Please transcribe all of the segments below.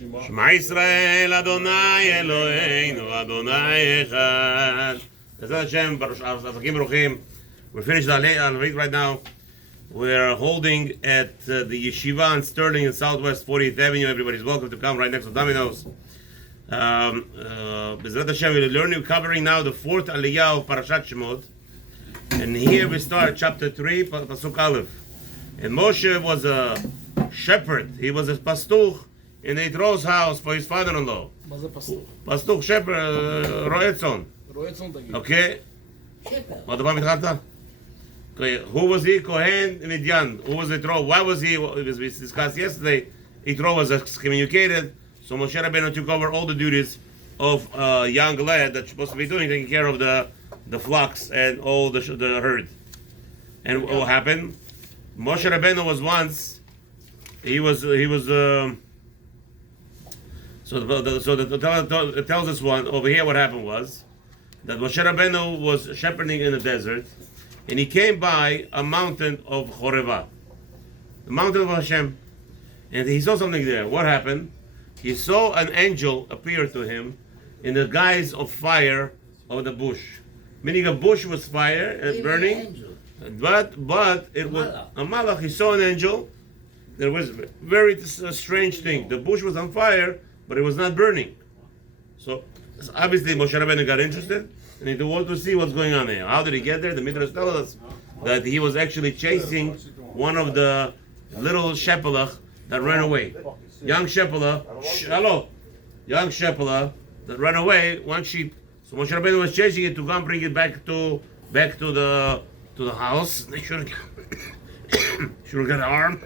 Shema Yisrael, Adonai Eloheinu, Adonai Echad. Bezrat Hashem, Asakim Baruchim. We're finished Arvit right now. We're holding at the yeshiva in Sterling in Southwest 40th Avenue. Everybody's welcome to come right next to Domino's. Bezrat Hashem, we're covering now the fourth Aliya of ParshaH Shemot. And here we start chapter 3, Pasuk Aleph. And Moshe was a shepherd. He was a pastuch in Yitro's house for his father-in-law. Pastuch, shepherd, roetzon. Okay? Okay. Who was he? Kohen Midyan. Who was Yitro? Why was he? As we discussed yesterday, Yitro was excommunicated. So Moshe Rabbeinu took over all the duties of a young lad that's supposed to be doing, taking care of the flocks and all the herd. And what happened? Moshe Rabbeinu was once. It tells us one over here. What happened was that Moshe Rabbeinu was shepherding in the desert, and he came by a mountain of Horeva, the mountain of Hashem, and he saw something there. What happened? He saw an angel appear to him in the guise of fire of the bush, meaning a bush was fire and burning, but it was a malach. He saw an angel. There was a very strange thing. The bush was on fire, but it was not burning. So obviously Moshe Rabbeinu got interested, and he wanted to see what's going on there. How did he get there? The Midrash tells us that he was actually chasing one of the little shepelach that ran away. Young shepelach, that ran away, one sheep. So Moshe Rabbeinu was chasing it to come bring it back to the house. They should have got an arm.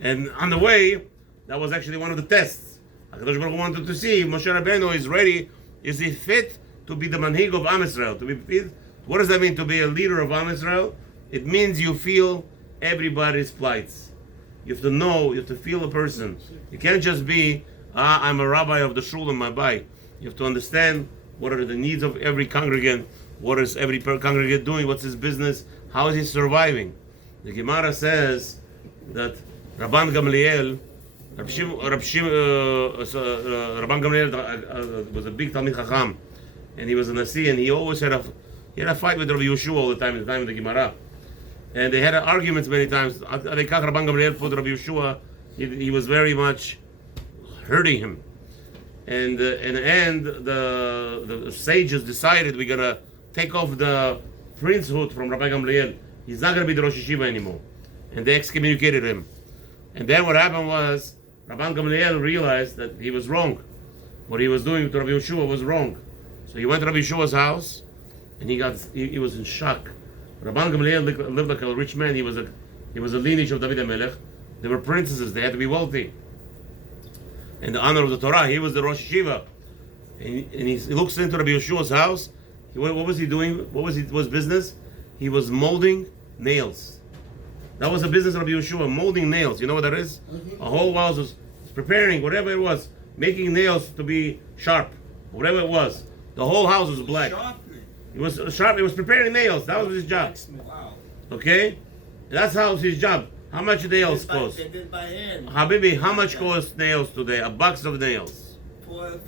And on the way, that was actually one of the tests. HaKadosh Baruch Hu wanted to see if Moshe Rabbeinu is ready. Is he fit to be the manhig of Am Yisrael? To be fit? What does that mean, to be a leader of Am Yisrael? It means you feel everybody's plights. You have to know, you have to feel a person. You can't just be, I'm a rabbi of the shul in my bay. You have to understand what are the needs of every congregant. What is every congregant doing? What's his business? How is he surviving? The Gemara says that Rabban Gamliel was a big Talmid Chacham, and he was a Nasi, and he always had a fight with Rabbi Yeshua all the time in the time of the Gemara, and they had arguments many times. Rabban Gamliel put Rabbi Yeshua, he was very much hurting him, and in the end, the sages decided we're gonna take off the princehood from Rabbi Gamliel. He's not gonna be the Rosh Yeshiva anymore, and they excommunicated him. And then what happened was, Rabban Gamliel realized that he was wrong. What he was doing to Rabbi Yeshua was wrong. So he went to Rabbi Yeshua's house, and he was in shock. Rabban Gamliel lived like a rich man. He was a lineage of David HaMelech. They were princesses. They had to be wealthy. In the honor of the Torah, he was the Rosh Yeshiva. And he looks into Rabbi Yeshua's house. What was he doing? What was his business? He was molding nails. That was the business of Rabbi Yeshua, molding nails. You know what that is? A whole house was preparing, whatever it was, making nails to be sharp, whatever it was. The whole house was black. It was sharp. It was preparing nails. That was his job. Wow. Okay? That's how his job. How much nails cost? They did by hand. Habibi, how much cost nails today? A box of nails. $4.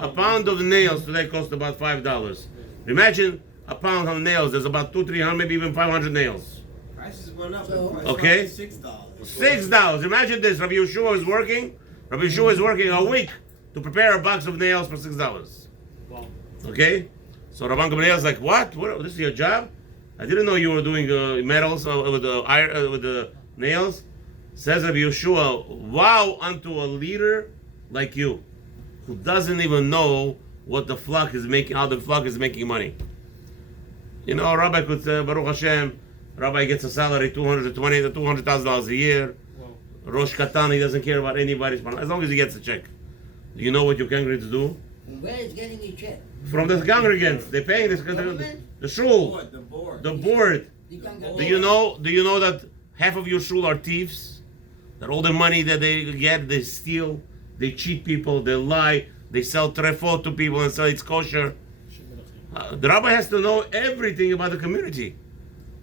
A pound of nails today costs about $5. Imagine a pound of nails. There's about 200-300, maybe even 500 nails. Prices went up. Okay? $6. Imagine this. Rabbi Yeshua is working a week to prepare a box of nails for $6. Wow. Okay? So Rabban Gamliel is like, what? This is your job? I didn't know you were doing metals with the nails. Says Rabbi Yeshua, wow unto a leader like you, who doesn't even know what the flock is making, how the flock is making money. You know, a rabbi could say, Baruch Hashem, rabbi gets a salary $200,000 a year. Wow. Rosh Katan, he doesn't care about anybody's money, as long as he gets a check. Do you know what your congregants do? And where is getting a check? From the congregants. They're paying the shul. The board. The board. The Do you know that half of your shul are thieves? That all the money that they get, they steal, they cheat people, they lie, they sell trefot to people and say it's kosher. The rabbi has to know everything about the community.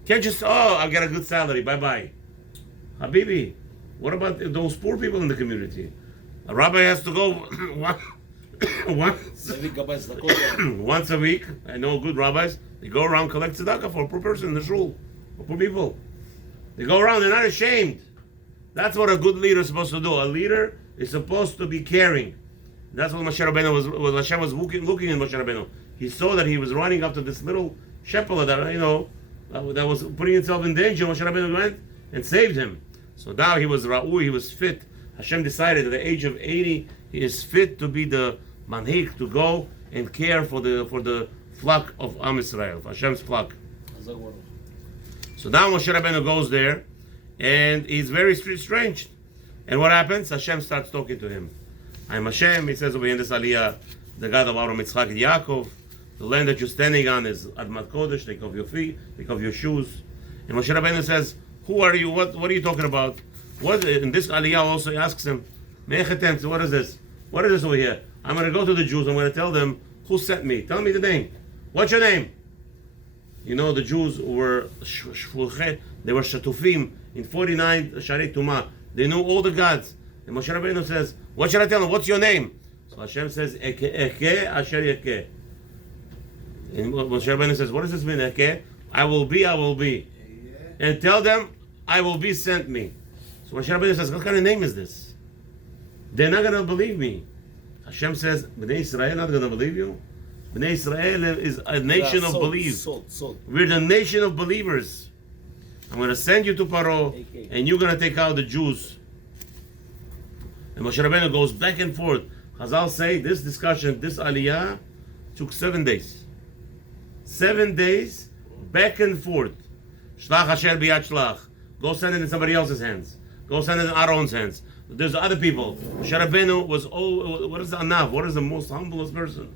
Can't just, I got a good salary, bye-bye. Habibi, What about those poor people in the community? A rabbi has to go once a week. I know good rabbis. They go around collect tzedakah for a poor person in the shul, for poor people. They go around. They're not ashamed. That's what a good leader is supposed to do. A leader is supposed to be caring. That's what Moshe Rabbeinu was. Hashem was looking in Moshe Rabbeinu. He saw that he was running up to this little shepherd that was putting himself in danger. Moshe Rabbeinu went and saved him. So now he was ra'ui. He was fit. Hashem decided at the age of 80 he is fit to be the manhik, to go and care for the flock of Am Yisrael, Hashem's flock. So now Moshe Rabbeinu goes there, and he's very strange. And what happens? Hashem starts talking to him. I am Hashem. He says over in this Aliya, the God of Avraham, Yitzchak, and Yaakov. The land that you're standing on is Admat Kodesh. Take off your feet, take off your shoes. And Moshe Rabbeinu says, "Who are you? What are you talking about?" What? In this Aliya also he asks him, "Me'echetem." So what is this? What is this over here? I'm going to go to the Jews. I'm going to tell them who sent me. Tell me the name. What's your name? You know, the Jews were they were shatufim in 49 Sharei Tumah. They knew all the gods. And Moshe Rabbeinu says, what should I tell them? What's your name? So Hashem says, Eke Asher Yeke. And Moshe Rabbeinu says, what does this mean, Eke? I will be. And tell them, I will be sent me. So Moshe Rabbeinu says, what kind of name is this? They're not going to believe me. Hashem says, Bnei Israel not going to believe you? Bnei Israel is a nation of belief. We're the nation of believers. I'm going to send you to Paro, and you're going to take out the Jews. And Moshe Rabbeinu goes back and forth. Chazal say this discussion, this Aliyah, took 7 days. 7 days, back and forth. Shlach Asher biyad shlach. Go send it in somebody else's hands. Go send it in Aaron's hands. There's other people. Moshe Rabbeinu was what is the Anav? What is the most humblest person?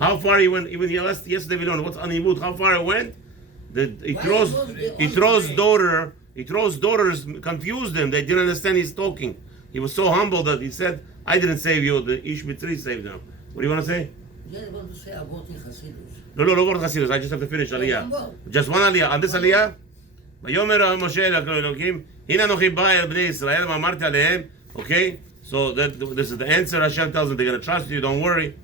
How far he went? Even yesterday we learned what's Animut. How far it went? He throws daughters, confused them. They didn't understand he's talking. He was so humble that he said, "I didn't save you. The Ish Mitzri saved them." What do you want to say? I want to say about Chassidus. No, about Chassidus. I just have to finish Aliyah. Just one Aliyah. On this Aliyah, Vayomer Moshe Elokim, Hina Nochi Ba El Bnei Yisrael, Ma'amarti Alehem. Okay, so this is the answer. Hashem tells them they're going to trust you. Don't worry.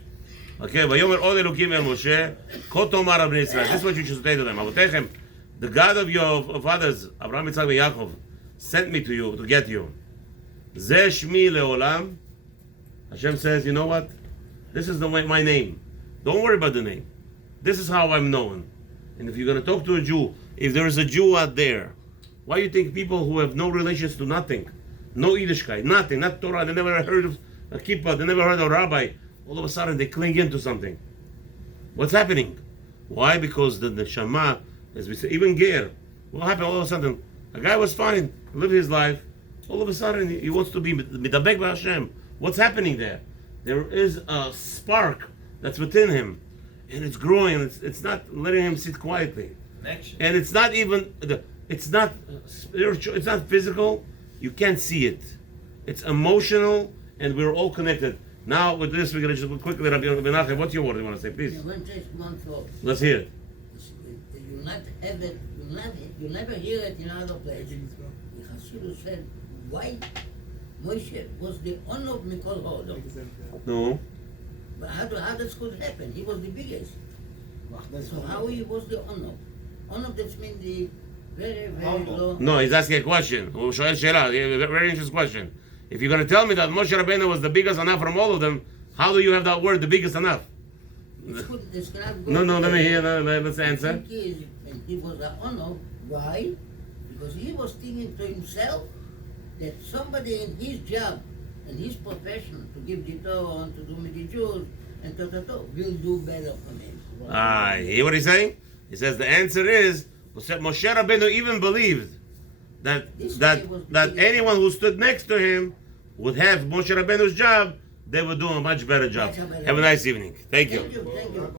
Okay, Vayomer Od Elokim El Moshe, Kotomar Bnei Yisrael. This is what you should say to them. Avotechem, the God of your fathers, Abraham, Yitzchak, and Yaakov, sent me to you to get you. Zeh Shmi Leolam. Hashem says, you know what? This is my name. Don't worry about the name. This is how I'm known. And if you're going to talk to a Jew, if there is a Jew out there, why do you think people who have no relations to nothing, no Yiddishkeit, nothing, not Torah, they never heard of a kippah, they never heard of a rabbi, all of a sudden they cling into something? What's happening? Why? Because the neshama, as we say, even Ger, what happened all of a sudden? A guy was fine, lived his life, all of a sudden he wants to be midabek b'Hashem. What's happening there? There is a spark that's within him, and it's growing. It's not letting him sit quietly, and it's not even it's not spiritual. It's not physical. You can't see it. It's emotional, and we're all connected. Now with this, we're gonna just quickly. Rabbi Menachem, what's your word you want to say, please? Let's hear it. You'll not have it. You'll never hear it in other places. The Chassidus said, why Moshe was the honor of Mikol Hodom? No. But how this could happen? He was the biggest. So how he was the honor? Honor that means the very, very low. No, he's asking a question. Very interesting question. If you're going to tell me that Moshe Rabbeinu was the biggest enough from all of them, how do you have that word, the biggest enough? No, let me hear. Let's answer. He was the honor. Why? Because he was thinking to himself that somebody in his job and his profession to give the Torah and to do with the Jews and will do better for him. You hear what he's saying? He says the answer is Moshe Rabbeinu even believed that anyone who stood next to him would have Moshe Rabbeinu's job. They would do a much better job. Have a nice evening. Thank you. Thank you.